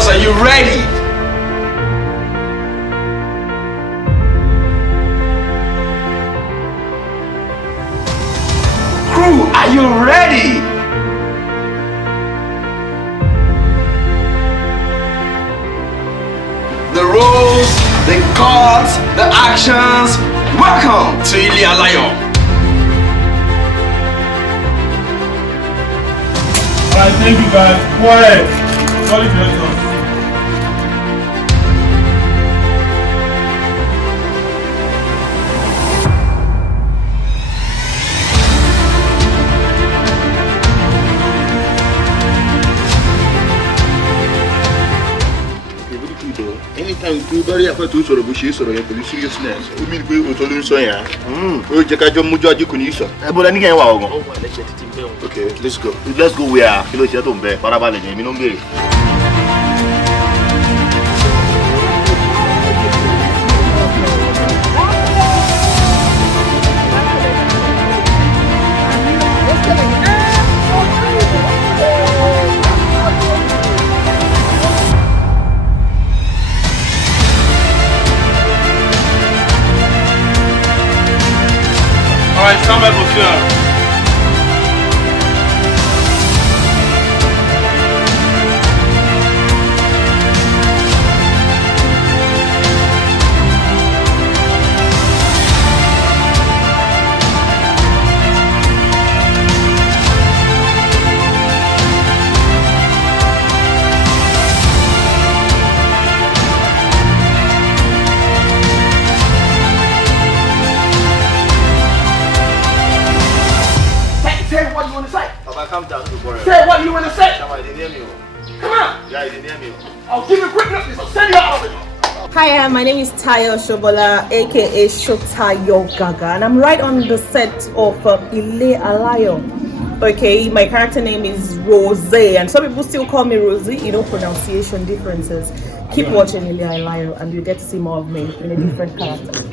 Girls, are you ready? Crew, are you ready? The roles, the cards, the actions. Welcome to Ile Alayo. Alright, thank you guys. Quiet. Sorry, director. Anytime you very affect to sort of bushy sort of the seriousness, we mean we will so yeah. We'll check out your Mujaji Kunisha. But I think okay, let's go. Let's go where you know Chatombe, Parabale, Minongiri. Alright, stand by for sure. Say what you want to say. Papa, calm down. Say what you want to say. Come on, you didn't hear me. Come on. Yeah, you didn't hear me. I'll give you a quick notice. I'll send you out of it. Hi, my name is Tayo Shobola, aka Shotayo Gaga, and I'm right on the set of Ile Alayo. Okay, my character name is Rose, and some people still call me Rosie, you know, pronunciation differences. Keep watching Ile Alayo, and you get to see more of me in a different character.